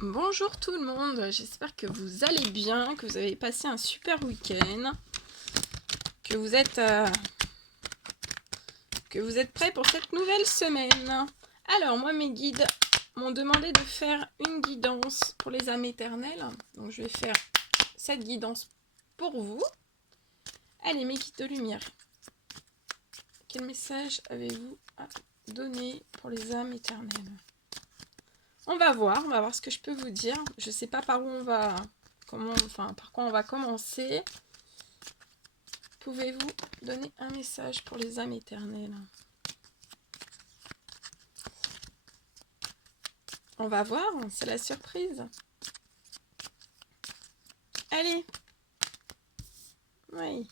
Bonjour tout le monde, j'espère que vous allez bien, que vous avez passé un super week-end, que vous êtes prêts pour cette nouvelle semaine. Alors moi mes guides m'ont demandé de faire une guidance pour les âmes éternelles, donc je vais faire cette guidance pour vous. Allez mes guides de lumière, quel message avez-vous à donner pour les âmes éternelles? On va voir ce que je peux vous dire. Je sais pas par où on va, par quoi on va commencer. Pouvez-vous donner un message pour les âmes éternelles? On va voir, c'est la surprise. Allez. Oui.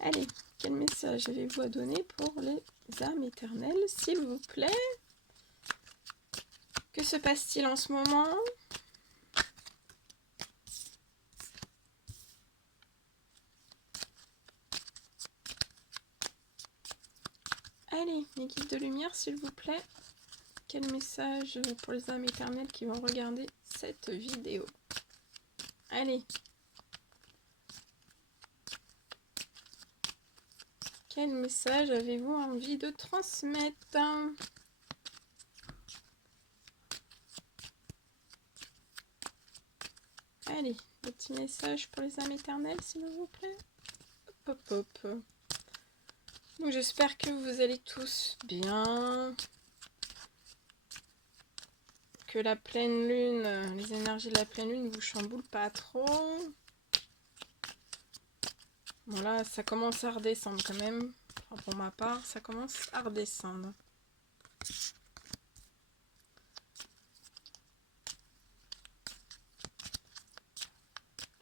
Allez, quel message avez-vous à donner pour les âmes éternelles, s'il vous plaît? Que se passe-t-il en ce moment? Allez, mes guides de lumière, s'il vous plaît. Quel message pour les âmes éternelles qui vont regarder cette vidéo? Allez. Quel message avez-vous envie de transmettre? Allez, des petits messages pour les âmes éternelles, s'il vous plaît. Hop, hop, hop. Donc j'espère que vous allez tous bien. Que la pleine lune, les énergies de la pleine lune vous chamboulent pas trop. Bon là, ça commence à redescendre quand même. Enfin, pour ma part, ça commence à redescendre.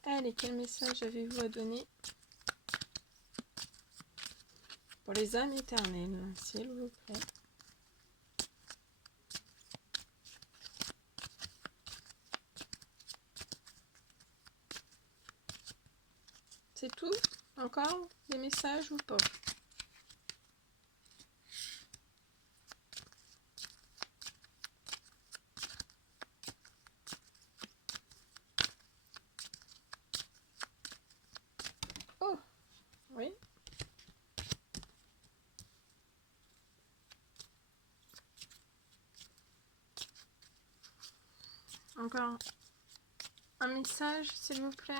Allez, quel message avez-vous à donner pour les âmes éternelles, s'il vous plaît? C'est tout? Encore des messages ou pas? Oh, oui. Encore un message, s'il vous plaît.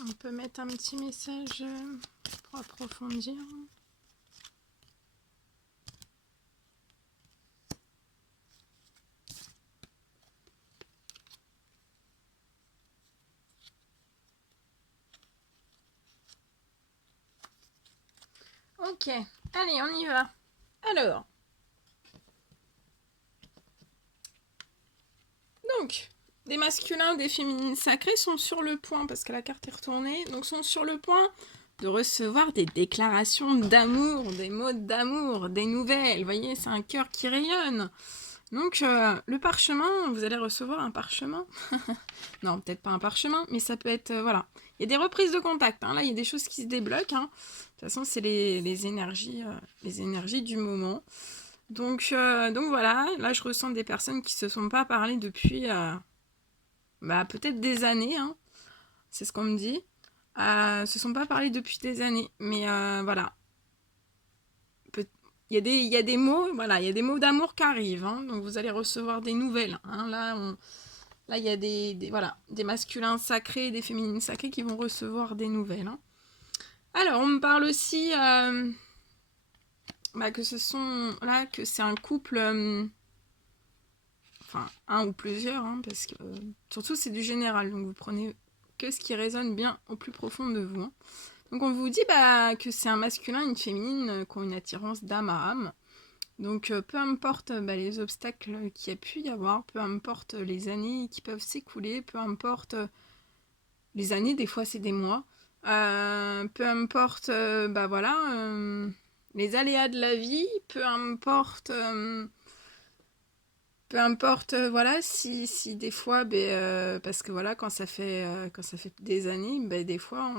On peut mettre un petit message pour approfondir. Ok, allez, on y va. Alors, donc, des masculins, des féminines sacrées sont sur le point, parce que la carte est retournée, donc sont sur le point de recevoir des déclarations d'amour, des mots d'amour, des nouvelles. Vous voyez, c'est un cœur qui rayonne. Donc, le parchemin, vous allez recevoir un parchemin. Non, peut-être pas un parchemin, mais ça peut être, voilà. Il y a des reprises de contact, hein. Là, il y a des choses qui se débloquent, hein. De toute façon, c'est les énergies du moment. Donc voilà, là, je ressens des personnes qui se sont pas parlé depuis peut-être des années, hein. C'est ce qu'on me dit. Se sont pas parlé depuis des années, mais voilà. Il y a des mots, voilà, il y a des mots d'amour qui arrivent, hein. Donc vous allez recevoir des nouvelles, hein. Là, il y a des masculins sacrés, des féminines sacrées qui vont recevoir des nouvelles, hein. Alors, on me parle aussi que c'est un couple, enfin un ou plusieurs, hein, parce que surtout c'est du général, donc vous prenez que ce qui résonne bien au plus profond de vous, hein. Donc on vous dit que c'est un masculin et une féminine qui ont une attirance d'âme à âme. Donc peu importe les obstacles qu'il y a pu y avoir, peu importe les années qui peuvent s'écouler, peu importe les années, des fois c'est des mois, peu importe, bah voilà, les aléas de la vie, peu importe, voilà, si des fois, parce que voilà, quand ça fait des années, des fois,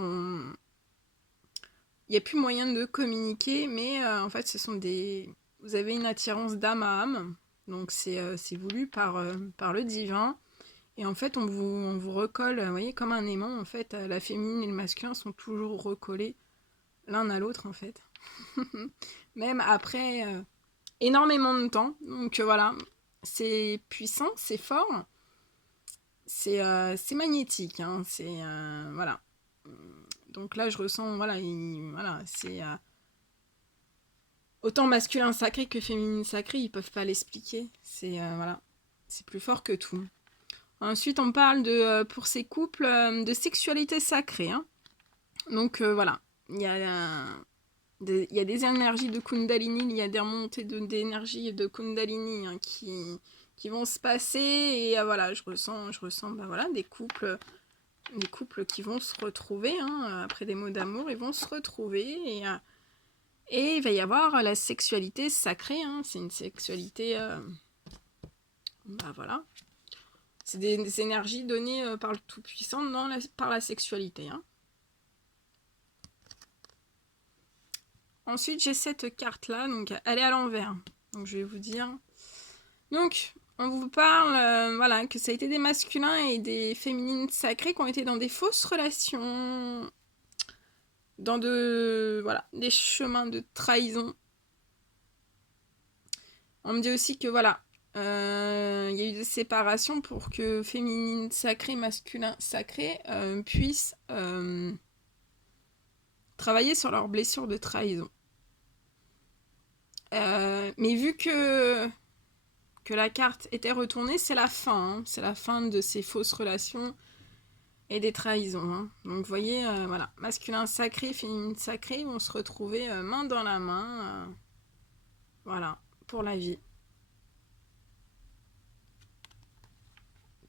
il n'y a plus moyen de communiquer, mais en fait, vous avez une attirance d'âme à âme, donc c'est voulu par le divin, et en fait, on vous recolle, vous voyez, comme un aimant, en fait, la féminine et le masculin sont toujours recollés l'un à l'autre, en fait. Même après énormément de temps, donc voilà, c'est puissant, c'est fort, c'est magnétique, hein, voilà. Donc là, je ressens, voilà, voilà, c'est autant masculin sacré que féminine sacré, ils peuvent pas l'expliquer. Voilà, c'est plus fort que tout. Ensuite, on parle pour ces couples de sexualité sacrée, hein. Donc voilà, il y a des énergies de Kundalini, il y a des remontées d'énergie de Kundalini, hein, qui vont se passer, et voilà, je ressens voilà, des couples qui vont se retrouver, hein, après des mots d'amour, ils vont se retrouver, et il va y avoir la sexualité sacrée, hein, c'est une sexualité, voilà, c'est des énergies données par le Tout-Puissant par la sexualité, hein. Ensuite, j'ai cette carte-là, donc elle est à l'envers, donc je vais vous dire. Donc, on vous parle, voilà, que ça a été des masculins et des féminines sacrées qui ont été dans des fausses relations, dans des chemins de trahison. On me dit aussi que voilà, il y a eu des séparations pour que féminine sacrée, masculin sacré puissent travailler sur leurs blessures de trahison. Mais vu que la carte était retournée, c'est la fin, hein, c'est la fin de ces fausses relations et des trahisons, hein. Donc vous voyez, voilà, masculin sacré, féminine sacrée vont se retrouver main dans la main, voilà, pour la vie.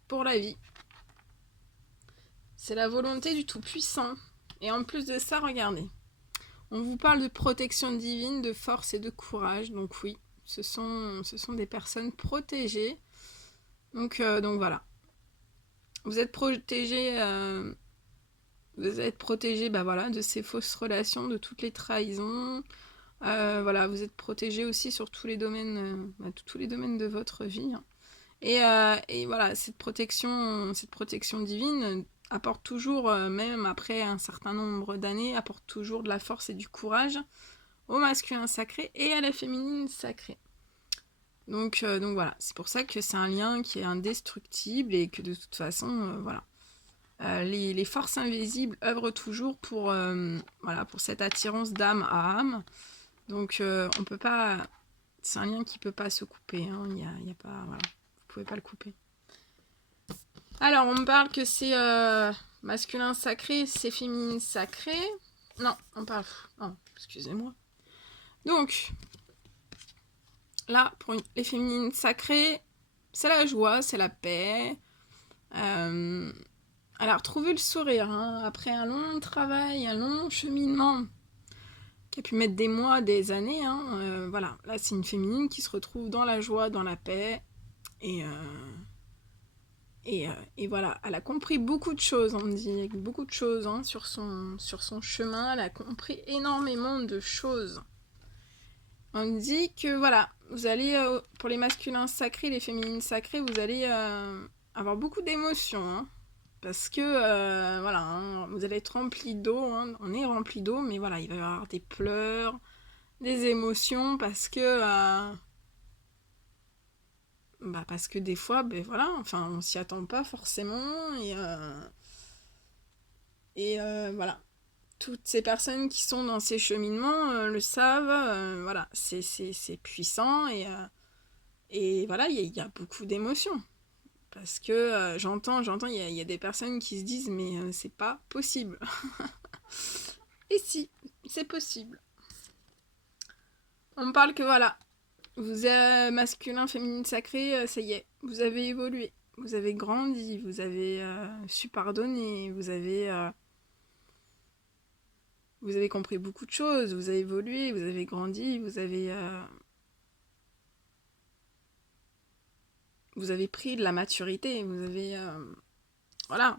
Pour la vie. C'est la volonté du Tout-Puissant. Et en plus de ça, regardez, on vous parle de protection divine, de force et de courage, donc oui, ce sont des personnes protégées. Donc voilà. Vous êtes protégés, voilà, de ces fausses relations, de toutes les trahisons. Voilà, vous êtes protégés aussi sur tous les domaines de votre vie. Et voilà, cette protection divine apporte toujours, même après un certain nombre d'années, apporte toujours de la force et du courage au masculin sacré et à la féminine sacrée. Donc voilà, c'est pour ça que c'est un lien qui est indestructible et que de toute façon, voilà. Les forces invisibles œuvrent toujours pour cette attirance d'âme à âme. Donc on peut pas, c'est un lien qui peut pas se couper, hein. Il y a pas, voilà, vous pouvez pas le couper. Alors on me parle que c'est masculin sacré, c'est féminine sacré. Non, on parle, non, excusez-moi. Donc là, pour les féminines sacrées, c'est la joie, c'est la paix. Alors, trouver le sourire, hein, après un long travail, un long cheminement, qui a pu mettre des mois, des années, hein, voilà. Là, c'est une féminine qui se retrouve dans la joie, dans la paix, et voilà. Elle a compris beaucoup de choses, on me dit, beaucoup de choses, hein, sur son chemin. Elle a compris énormément de choses. On me dit que, voilà, vous allez, pour les masculins sacrés, les féminines sacrées, vous allez avoir beaucoup d'émotions, hein. Parce que, voilà, hein, vous allez être rempli d'eau, hein, on est rempli d'eau, mais voilà, il va y avoir des pleurs, des émotions, parce que des fois, voilà, enfin, on s'y attend pas forcément, voilà. Toutes ces personnes qui sont dans ces cheminements le savent, voilà, c'est puissant, et voilà, il y a beaucoup d'émotions. Parce que j'entends, il y a des personnes qui se disent, mais c'est pas possible. Et si, c'est possible. On me parle que voilà, vous êtes masculin, féminine, sacré, ça y est, vous avez évolué, vous avez grandi, vous avez su pardonner, vous avez Vous avez compris beaucoup de choses, vous avez évolué, vous avez grandi, vous avez pris de la maturité, voilà,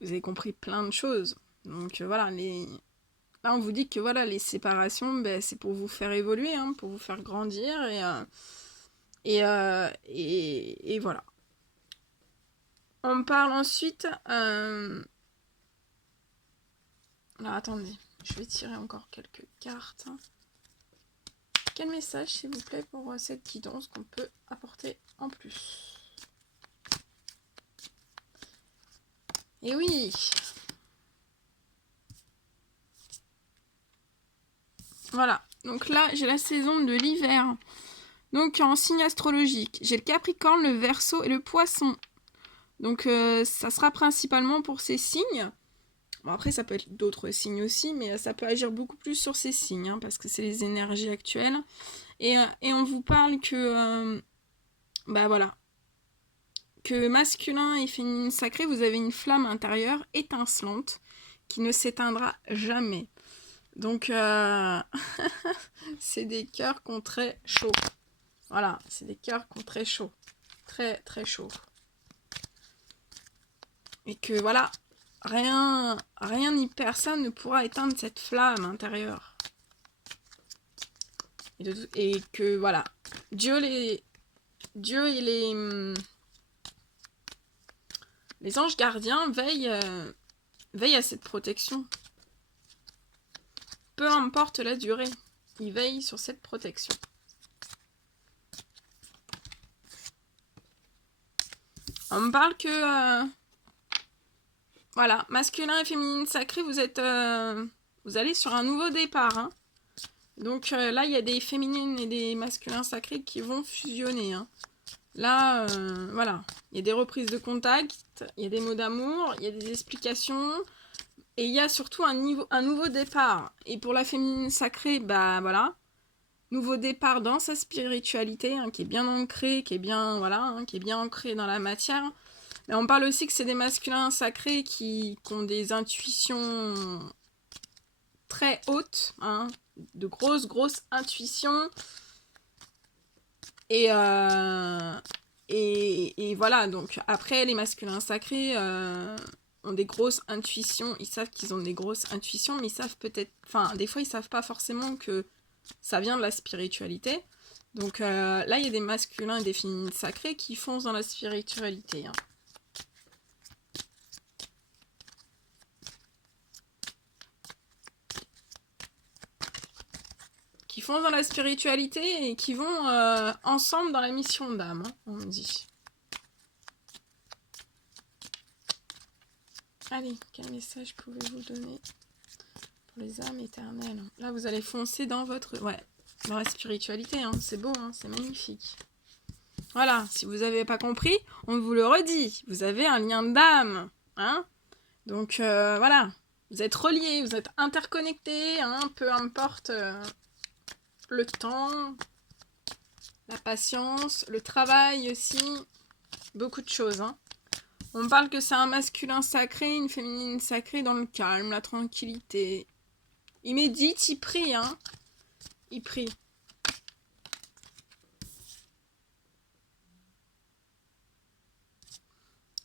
vous avez compris plein de choses. Donc voilà, là on vous dit que voilà, les séparations, ben, c'est pour vous faire évoluer, hein, pour vous faire grandir et voilà. On parle ensuite. Alors attendez, je vais tirer encore quelques cartes. Quel message, s'il vous plaît, pour cette guidance qu'on peut apporter en plus? Et oui. Voilà. Donc là, j'ai la saison de l'hiver. Donc en signe astrologique, j'ai le Capricorne, le Verseau et le Poisson. Donc ça sera principalement pour ces signes. Bon, après, ça peut être d'autres signes aussi, mais ça peut agir beaucoup plus sur ces signes, hein, parce que c'est les énergies actuelles. Et on vous parle que, bah voilà, que masculin et féminine sacré, vous avez une flamme intérieure étincelante qui ne s'éteindra jamais. Donc, c'est des cœurs qui ont très chaud. Voilà, c'est des cœurs qui ont très chaud. Très, très chaud. Et que voilà, rien ni personne ne pourra éteindre cette flamme intérieure. Et que voilà, Dieu et les anges gardiens veillent à cette protection. Peu importe la durée, ils veillent sur cette protection. On me parle que voilà, masculin et féminine sacré, vous allez sur un nouveau départ. Hein. Donc là, il y a des féminines et des masculins sacrés qui vont fusionner. Hein. Là, voilà, il y a des reprises de contact, il y a des mots d'amour, il y a des explications, et il y a surtout un nouveau départ. Et pour la féminine sacrée, bah voilà, nouveau départ dans sa spiritualité, hein, qui est bien ancré, qui est bien, voilà, hein, qui est bien ancré dans la matière. Mais on parle aussi que c'est des masculins sacrés qui ont des intuitions très hautes, hein, de grosses intuitions. Et voilà, donc après les masculins sacrés ont des grosses intuitions, ils savent qu'ils ont des grosses intuitions, mais ils savent peut-être, enfin des fois ils savent pas forcément que ça vient de la spiritualité. Donc là il y a des masculins et des féminines sacrés qui foncent dans la spiritualité. Hein. Qui foncent dans la spiritualité et qui vont ensemble dans la mission d'âme, hein, on me dit. Allez, quel message pouvez-vous donner pour les âmes éternelles? Là, vous allez foncer dans votre... Ouais, dans la spiritualité, hein. C'est beau, hein, c'est magnifique. Voilà, si vous n'avez pas compris, on vous le redit. Vous avez un lien d'âme, hein. Donc, voilà, vous êtes reliés, vous êtes interconnectés, hein, peu importe le temps, la patience, le travail aussi, beaucoup de choses, hein. On parle que c'est un masculin sacré, une féminine sacrée dans le calme, la tranquillité. Il médite, il prie, hein. Il prie.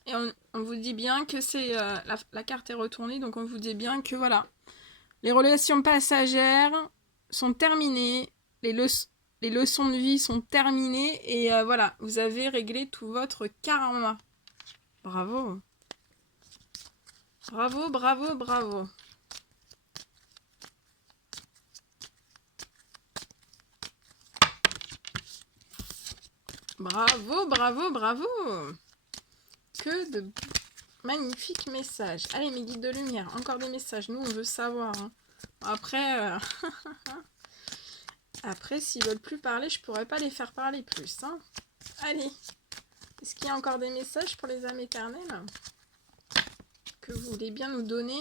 Et on vous dit bien que c'est... la carte est retournée, donc on vous dit bien que voilà. Les relations passagères sont terminées. Les leçons de vie sont terminées. Et voilà, vous avez réglé tout votre karma. Bravo. Bravo, bravo, bravo. Bravo, bravo, bravo. Que de magnifiques messages. Allez, mes guides de lumière, encore des messages. Nous, on veut savoir. Hein. Après, après, s'ils veulent plus parler, je pourrais pas les faire parler plus. Hein. Allez. Est-ce qu'il y a encore des messages pour les âmes éternelles que vous voulez bien nous donner?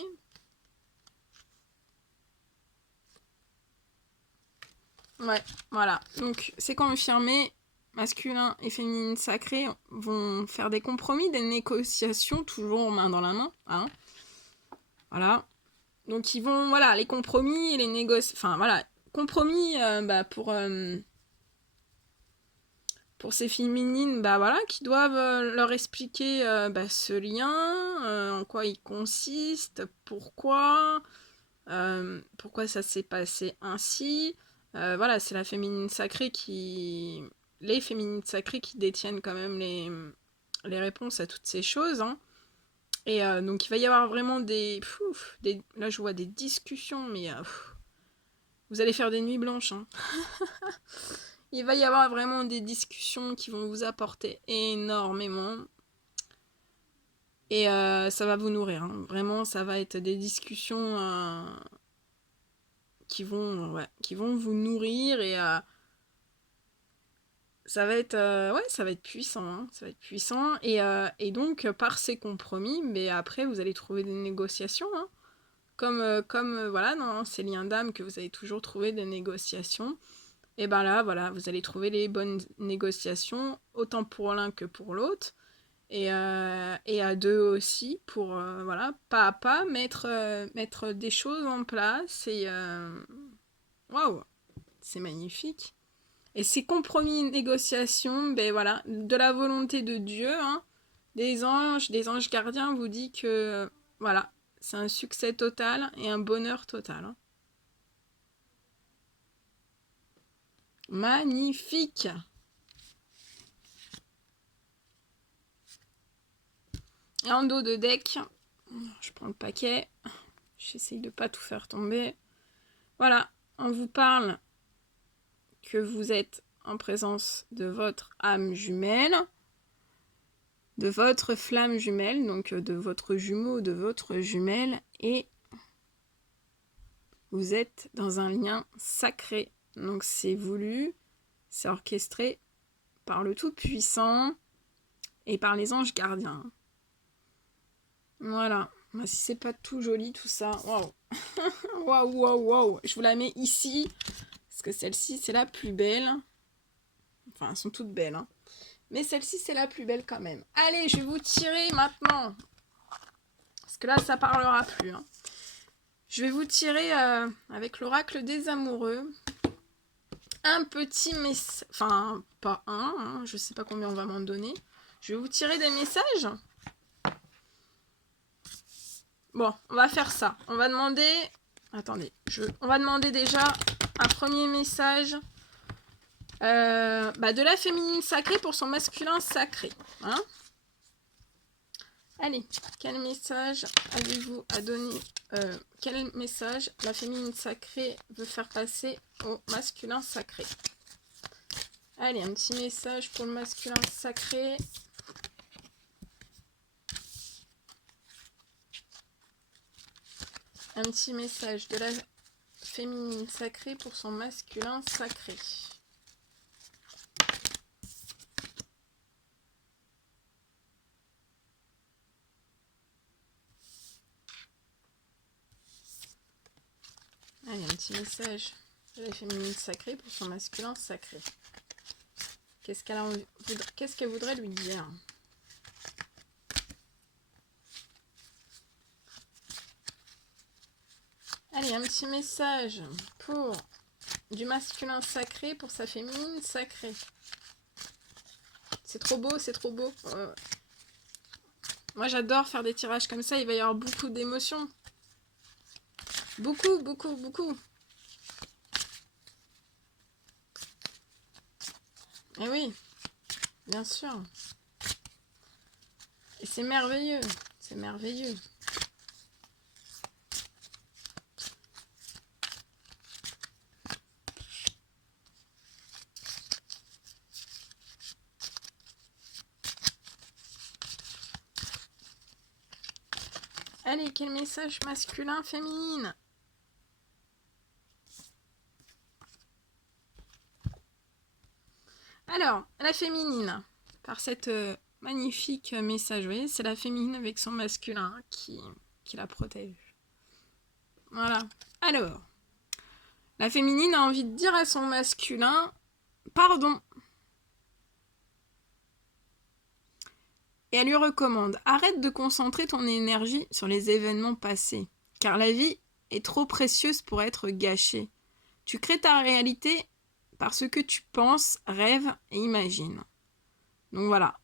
Ouais, voilà. Donc, c'est confirmé. Masculin et féminine sacrés vont faire des compromis, des négociations, toujours main dans la main. Hein. Voilà. Donc ils vont, voilà, les compromis et les négociations, enfin voilà, compromis pour ces féminines, bah voilà, qui doivent leur expliquer ce lien, en quoi il consiste, pourquoi ça s'est passé ainsi. Voilà, c'est la féminine sacrée les féminines sacrées qui détiennent quand même les réponses à toutes ces choses, hein. Et donc il va y avoir vraiment là je vois des discussions, mais vous allez faire des nuits blanches, hein. Il va y avoir vraiment des discussions qui vont vous apporter énormément. Et ça va vous nourrir, hein. Vraiment, ça va être des discussions qui vont vous nourrir. Et ça va être puissant, hein. Ça va être puissant. Et donc, par ces compromis, mais après, vous allez trouver des négociations, hein. Comme voilà, dans ces liens d'âme que vous allez toujours trouver des négociations. Et ben là, voilà, vous allez trouver les bonnes négociations, autant pour l'un que pour l'autre. Et à deux aussi, pour voilà, pas à pas, mettre des choses en place. Et waouh, c'est magnifique. Et ces compromis et négociations, ben voilà, de la volonté de Dieu, hein, des anges gardiens vous dit que voilà, c'est un succès total et un bonheur total, hein. Magnifique. Et en dos de deck, je prends le paquet, j'essaye de pas tout faire tomber. Voilà, on vous parle que vous êtes en présence de votre âme jumelle, de votre flamme jumelle, donc de votre jumeau, de votre jumelle, et vous êtes dans un lien sacré. Donc c'est voulu, c'est orchestré par le Tout-Puissant et par les anges gardiens. Voilà. Si c'est pas tout joli tout ça, waouh. Waouh, waouh, waouh. Je vous la mets ici, parce que celle-ci c'est la plus belle. Enfin, elles sont toutes belles, hein. Mais celle-ci c'est la plus belle quand même. Allez, je vais vous tirer maintenant. Parce que là, ça parlera plus, hein. Je vais vous tirer avec l'oracle des amoureux un petit message. Enfin, pas un, hein, je sais pas combien on va m'en donner. Je vais vous tirer des messages. Bon, on va faire ça. On va demander... Attendez, on va demander déjà un premier message de la féminine sacrée pour son masculin sacré. Hein? Allez, quel message avez-vous à donner quel message la féminine sacrée veut faire passer au masculin sacré? Allez, un petit message pour le masculin sacré. Un petit message de la féminine sacrée pour son masculin sacré. Allez, un petit message de la féminine sacrée pour son masculin sacré. Qu'est-ce qu'elle voudrait lui dire? Allez, un petit message du masculin sacré pour sa féminine sacrée. C'est trop beau, c'est trop beau. Moi, j'adore faire des tirages comme ça. Il va y avoir beaucoup d'émotions. Beaucoup, beaucoup, beaucoup. Eh oui, bien sûr. Et c'est merveilleux. C'est merveilleux. Allez, quel message masculin, féminine? Alors, la féminine, par cette magnifique message, vous voyez, c'est la féminine avec son masculin qui la protège. Voilà. Alors, la féminine a envie de dire à son masculin, pardon. Et elle lui recommande, arrête de concentrer ton énergie sur les événements passés, car la vie est trop précieuse pour être gâchée. Tu crées ta réalité par ce que tu penses, rêves et imagines. Donc voilà.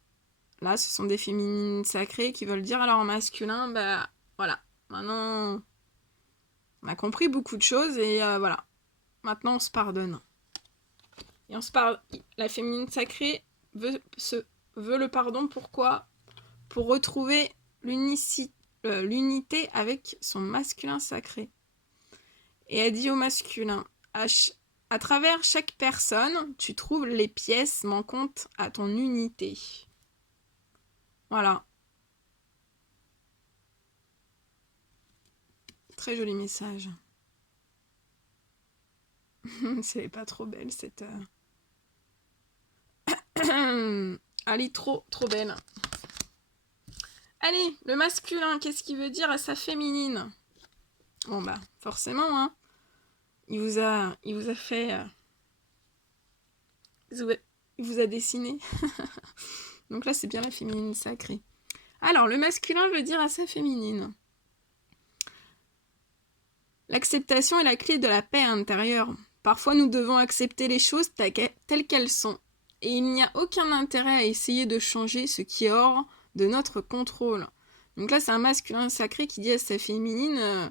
Là, ce sont des féminines sacrées qui veulent dire alors en masculin, bah voilà. Maintenant, on a compris beaucoup de choses et voilà. Maintenant, on se pardonne. Et on se parle. La féminine sacrée veut le pardon. Pourquoi ? Pour retrouver l'unité avec son masculin sacré. Et elle dit au masculin, à travers chaque personne, tu trouves les pièces manquantes à ton unité. Voilà. Très joli message. C'est pas trop belle cette... Elle est trop belle. Allez, le masculin, qu'est-ce qu'il veut dire à sa féminine ? Bon bah, forcément, hein. Il vous a fait... il vous a dessiné. Donc là, c'est bien la féminine sacrée. Alors, le masculin veut dire à sa féminine. L'acceptation est la clé de la paix intérieure. Parfois, nous devons accepter les choses telles qu'elles sont. Et il n'y a aucun intérêt à essayer de changer ce qui est hors de notre contrôle. Donc là, c'est un masculin sacré qui dit à sa féminine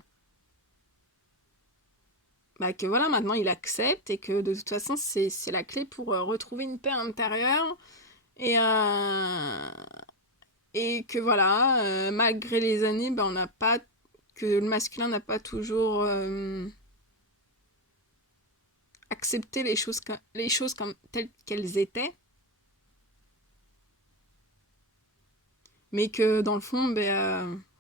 que voilà, maintenant il accepte et que de toute façon, c'est la clé pour retrouver une paix intérieure. Et que voilà, malgré les années, on n'a pas... que le masculin n'a pas toujours accepté les choses comme telles qu'elles étaient. Mais que dans le fond,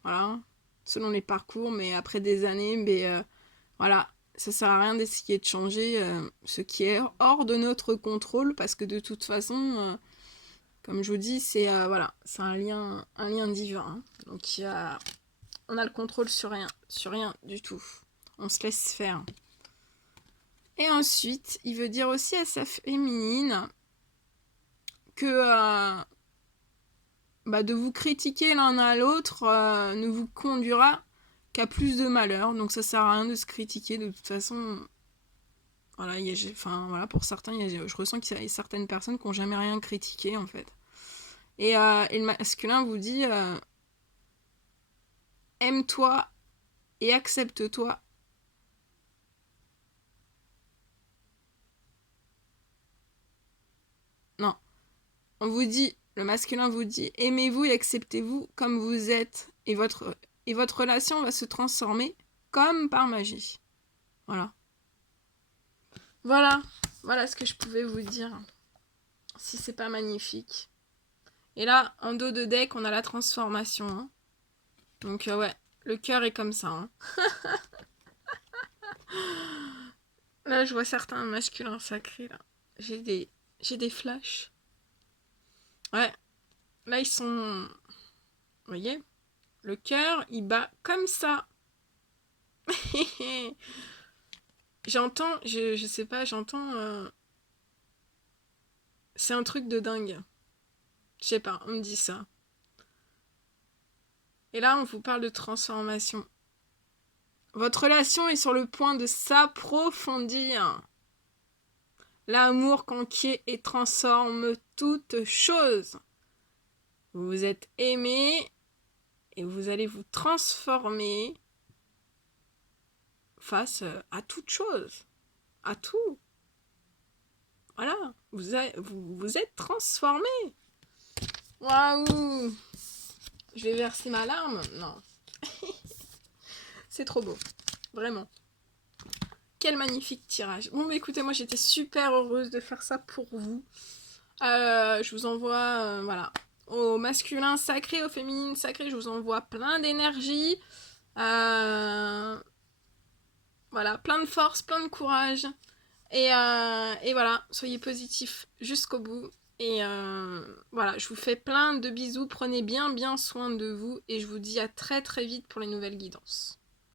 voilà, selon les parcours, mais après des années, voilà, ça sert à rien d'essayer de changer ce qui est hors de notre contrôle, parce que de toute façon, comme je vous dis, c'est voilà, c'est un lien divin. Hein. Donc on a le contrôle sur rien du tout. On se laisse faire. Et ensuite, il veut dire aussi à sa féminine que de vous critiquer l'un à l'autre ne vous conduira qu'à plus de malheur. Donc ça sert à rien de se critiquer. De toute façon, voilà, voilà, pour certains, je ressens qu'il y a certaines personnes qui n'ont jamais rien critiqué en fait. Et le masculin vous dit aime-toi et accepte-toi. Non. Le masculin vous dit aimez-vous et acceptez-vous comme vous êtes. Et votre relation va se transformer comme par magie. Voilà. Voilà ce que je pouvais vous dire. Si c'est pas magnifique. Et là, en dos de deck, on a la transformation. Hein. Donc ouais, le cœur est comme ça. Hein. Là, je vois certains masculins sacrés. Là. J'ai des flashs. Ouais. Là, ils sont... Vous voyez ? Le cœur, il bat comme ça. J'entends... Je sais pas, j'entends... C'est un truc de dingue. Je sais pas, on me dit ça. Et là, on vous parle de transformation. Votre relation est sur le point de s'approfondir. L'amour conquiert et transforme toute chose. Vous êtes aimé et vous allez vous transformer face à toute chose. À tout. Voilà. Vous êtes transformé. Waouh! Je vais verser ma larme? Non. C'est trop beau. Vraiment. Quel magnifique tirage. Bon, écoutez, moi j'étais super heureuse de faire ça pour vous. Je vous envoie, voilà, au masculin sacré, au féminin sacré, je vous envoie plein d'énergie. Voilà, plein de force, plein de courage. Et voilà, soyez positifs jusqu'au bout. Et voilà, je vous fais plein de bisous. Prenez bien soin de vous. Et je vous dis à très très vite pour les nouvelles guidances.